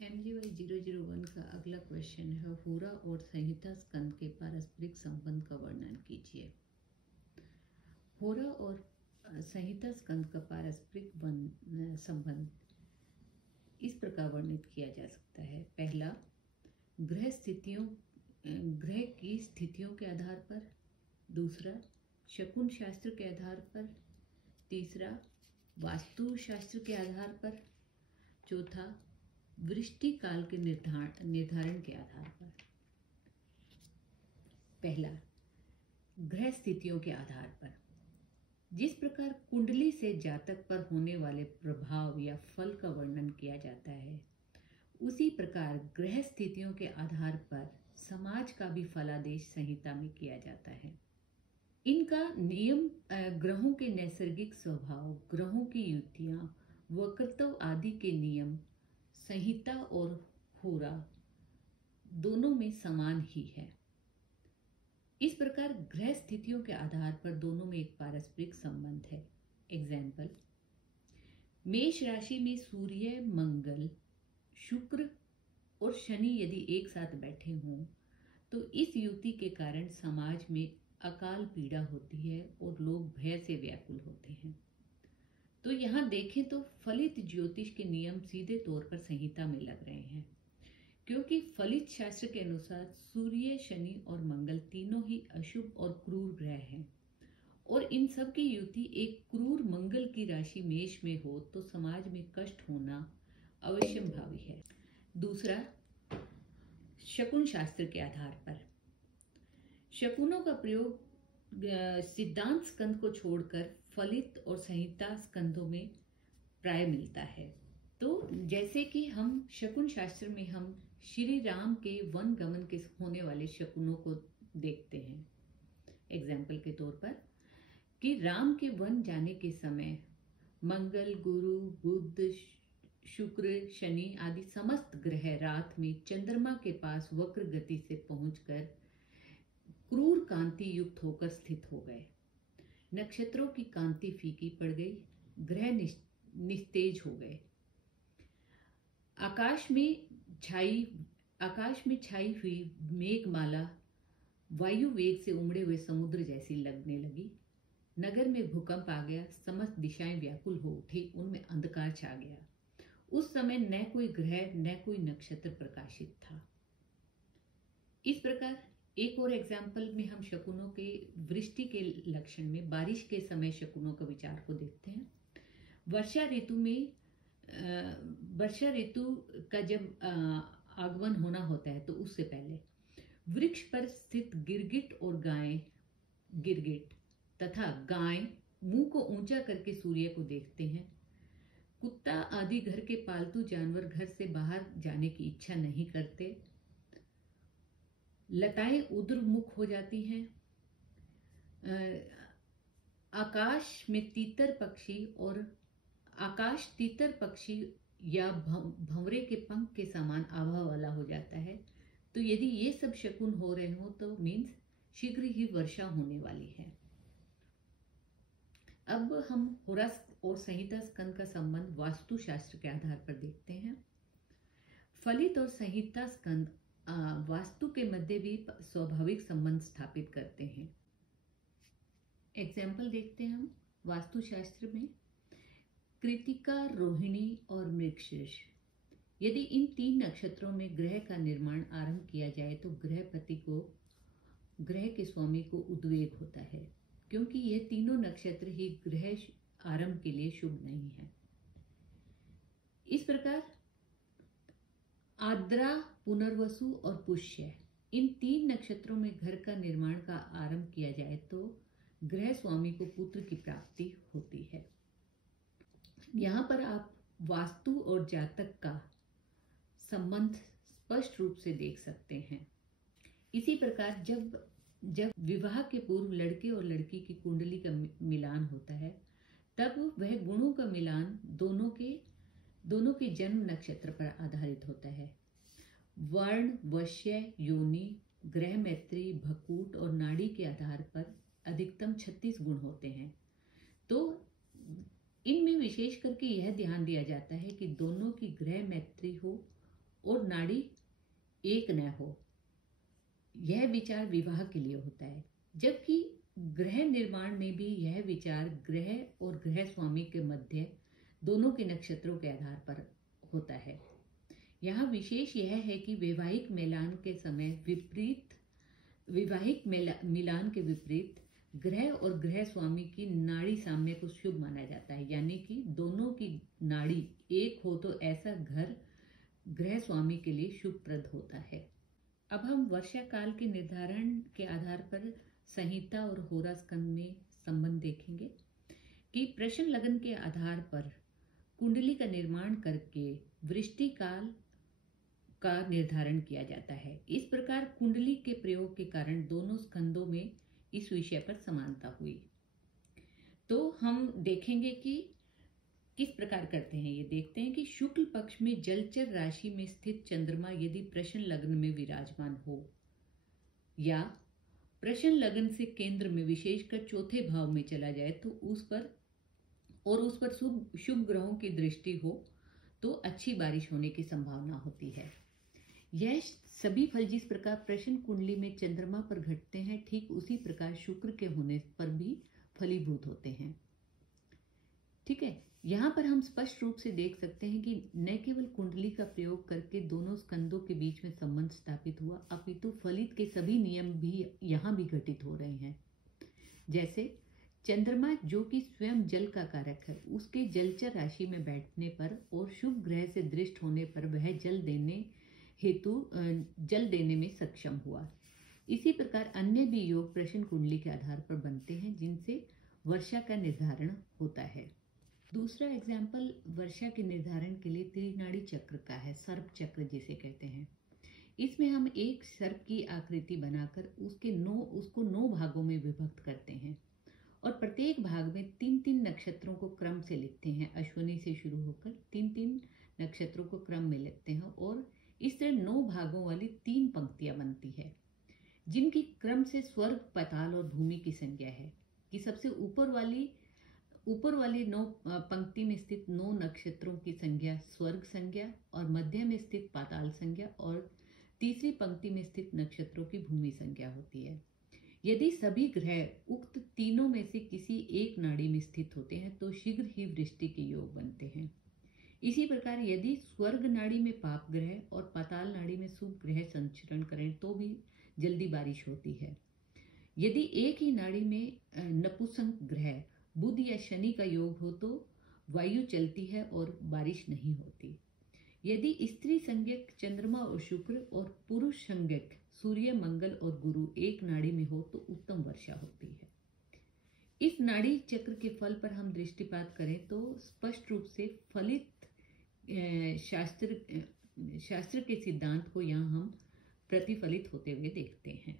MGY 001 का अगला question है, होरा और संहिता स्कंद के पारस्परिक संबंध का वर्णन कीजिए। होरा और संहिता स्कंद का पारस्परिक संबंध इस प्रकार वर्णित किया जा सकता है। पहला, ग्रह की स्थितियों के आधार पर। दूसरा, शकुन शास्त्र के आधार पर। तीसरा, वास्तु शास्त्र के आधार पर। चौथा, वृष्टि काल के निर्धारण के आधार पर। पहला, ग्रह स्थितियों के आधार पर। जिस प्रकार कुंडली से जातक पर होने वाले प्रभाव या फल का वर्णन किया जाता है, उसी प्रकार ग्रह स्थितियों के आधार पर समाज का भी फलादेश संहिता में किया जाता है। इनका नियम ग्रहों के नैसर्गिक स्वभाव, ग्रहों की युतियां, वक्रत्व आदि के नियम संहिता और होरा दोनों में समान ही है। इस प्रकार ग्रह स्थितियों के आधार पर दोनों में एक पारस्परिक संबंध है। एग्जाम्पल, मेष राशि में सूर्य, मंगल, शुक्र और शनि यदि एक साथ बैठे हों तो इस युति के कारण समाज में अकाल पीड़ा होती है और लोग भय से व्याकुल होते हैं। तो यहाँ देखें तो फलित ज्योतिष के नियम सीधे तौर पर संहिता में लग रहे हैं, क्योंकि फलित शास्त्र के अनुसार सूर्य, शनि और मंगल तीनों ही अशुभ और क्रूर ग्रह हैं, और इन सब की युति एक क्रूर मंगल की राशि मेष में हो तो समाज में कष्ट होना अवश्यंभावी है। दूसरा, शकुन शास्त्र के आधार पर। शकुनों का प्रयोग सिद्धांत स्कंद को छोड़कर फलित और संहिता स्कंदों में प्राय मिलता है। तो जैसे कि हम शकुन शास्त्र में हम श्री राम के वन गमन के होने वाले शकुनों को देखते हैं। एग्जाम्पल के तौर पर कि राम के वन जाने के समय मंगल, गुरु, बुध, शुक्र, शनि आदि समस्त ग्रह रात में चंद्रमा के पास वक्र गति से पहुंचकर क्रूर कांति युक्त होकर स्थित हो गए। नक्षत्रों की कांति फीकी पड़ गई, ग्रह निस्तेज हो गए। आकाश में छाई हुई मेघमाला वायु वेग से उमड़े हुए समुद्र जैसी लगने लगी। नगर में भूकंप आ गया, समस्त दिशाएं व्याकुल हो उठी, उनमें अंधकार छा गया। उस समय न कोई ग्रह न कोई नक्षत्र प्रकाशित था। इस प्रकार एक और एग्जाम्पल में हम शकुनों के वृष्टि के लक्षण में बारिश के समय शकुनों का विचार को देखते हैं। वर्षा ऋतु का जब आगमन होना होता है तो उससे पहले वृक्ष पर स्थित गिरगिट तथा गाय मुंह को ऊंचा करके सूर्य को देखते हैं। कुत्ता आदि घर के पालतू जानवर घर से बाहर जाने की इच्छा नहीं करते। लताएं उद्रमुख हो जाती हैं। आकाश तीतर पक्षी या भंवरे के पंख के समान आभा वाला हो जाता है। तो यदि ये सब शकुन हो रहे हो तो मीन्स शीघ्र ही वर्षा होने वाली है। अब हम होरा और संहिता स्कंद का संबंध वास्तु शास्त्र के आधार पर देखते हैं। फलित और संहिता स्कंद वास्तु के मध्य भी स्वाभाविक संबंध स्थापित करते हैं। एग्जाम्पल देखते हैं हम वास्तु शास्त्र में कृतिका, रोहिणी और मृगशीर्ष। यदि इन तीन नक्षत्रों में ग्रह का निर्माण आरंभ किया जाए तो ग्रहपति को, ग्रह के स्वामी को उद्वेग होता है, क्योंकि यह तीनों नक्षत्र ही ग्रह आरंभ के लिए शुभ नहीं है। इस प्रकार आद्रा, पुनर्वसु और पुष्य, इन तीन नक्षत्रों में घर का निर्माण का आरंभ किया जाए तो ग्रह स्वामी को पुत्र की प्राप्ति होती है। यहाँ पर आप वास्तु और जातक का संबंध स्पष्ट रूप से देख सकते हैं। इसी प्रकार जब विवाह के पूर्व लड़के और लड़की की कुंडली का मिलान होता है, तब वह गुणों का मिलान दोनों के जन्म नक्षत्र पर आधारित होता है। वर्ण, वश्य, योनि, ग्रह मैत्री, भकूट और नाड़ी के आधार पर अधिकतम 36 गुण होते हैं। तो इनमें विशेष करके यह ध्यान दिया जाता है कि दोनों की ग्रह मैत्री हो और नाड़ी एक न हो, यह विचार विवाह के लिए होता है। जबकि ग्रह निर्माण में भी यह विचार ग्रह और ग्रह स्वामी के मध्य दोनों के नक्षत्रों के आधार पर होता है। यहाँ विशेष यह है कि वैवाहिक मिलान के विपरीत ग्रह और ग्रह स्वामी की नाड़ी साम्य को शुभ माना जाता है, यानी कि दोनों की नाड़ी एक हो तो ऐसा घर ग्रह स्वामी के लिए शुभप्रद होता है। अब हम वर्षा काल के निर्धारण के आधार पर संहिता और होरा स्कंद में संबंध देखेंगे कि प्रश्न लगन के आधार पर कुंडली का निर्माण करके वृष्टि काल का निर्धारण किया जाता है। इस प्रकार कुंडली के प्रयोग के कारण दोनों स्कंदों में इस विषय पर समानता हुई। तो हम देखेंगे कि किस प्रकार करते हैं। ये देखते हैं कि शुक्ल पक्ष में जलचर राशि में स्थित चंद्रमा यदि प्रश्न लग्न में विराजमान हो या प्रश्न लग्न से केंद्र में विशेषकर चौथे भाव में चला जाए तो उस पर शुभ ग्रहों की दृष्टि हो तो अच्छी बारिश होने की संभावना होती है। यह सभी फल जिस प्रकार प्रश्न कुंडली में चंद्रमा पर घटते हैं, ठीक उसी प्रकार शुक्र के होने पर भी फलीभूत होते हैं। ठीक है, यहाँ पर हम स्पष्ट रूप से देख सकते हैं कि न केवल कुंडली का प्रयोग करके दोनों स्कंदों के बीच में संबंध स्थापित हुआ, अपितु फलित के सभी नियम भी यहाँ भी घटित हो रहे हैं। जैसे चंद्रमा जो कि स्वयं जल का कारक है, उसके जलचर राशि में बैठने पर और शुभ ग्रह से दृष्ट होने पर वह जल देने में सक्षम हुआ। इसी प्रकार अन्य भी योग प्रश्न कुंडली के आधार पर बनते हैं जिनसे वर्षा का निर्धारण होता है। दूसरा एग्जाम्पल वर्षा के निर्धारण के लिए त्रिनाड़ी चक्र का है, सर्प चक्र जिसे कहते हैं। इसमें हम एक सर्प की आकृति बनाकर उसको 9 भागों में विभक्त करते हैं और प्रत्येक भाग में 3-3 नक्षत्रों को क्रम से लिखते हैं। अश्विनी से शुरू होकर 3-3 नक्षत्रों को क्रम में लिखते हैं और इस तरह 9 भागों वाली 3 पंक्तियां बनती है जिनकी क्रम से स्वर्ग, पाताल और भूमि की संज्ञा है। कि सबसे ऊपर वाली 9 पंक्ति में स्थित 9 नक्षत्रों की संज्ञा स्वर्ग संज्ञा और मध्य में स्थित पाताल संज्ञा और तीसरी पंक्ति में स्थित नक्षत्रों की भूमि संज्ञा होती है। यदि सभी ग्रह उक्त तीनों में से किसी एक नाड़ी में स्थित होते हैं तो शीघ्र ही वृष्टि के योग बनते हैं। इसी प्रकार यदि स्वर्ग नाड़ी में पाप ग्रह और पाताल नाड़ी में शुभ ग्रह संचरण करें तो भी जल्दी बारिश होती है। यदि एक ही नाड़ी में नपुंसक ग्रह बुध या शनि का योग हो तो वायु चलती है और बारिश नहीं होती। यदि स्त्री संज्ञक चंद्रमा और शुक्र और पुरुष संज्ञक सूर्य, मंगल और गुरु एक नाड़ी में हो तो उत्तम वर्षा होती है। इस नाड़ी चक्र के फल पर हम दृष्टिपात करें तो स्पष्ट रूप से फलित शास्त्र के सिद्धांत को यहाँ हम प्रतिफलित होते हुए देखते हैं।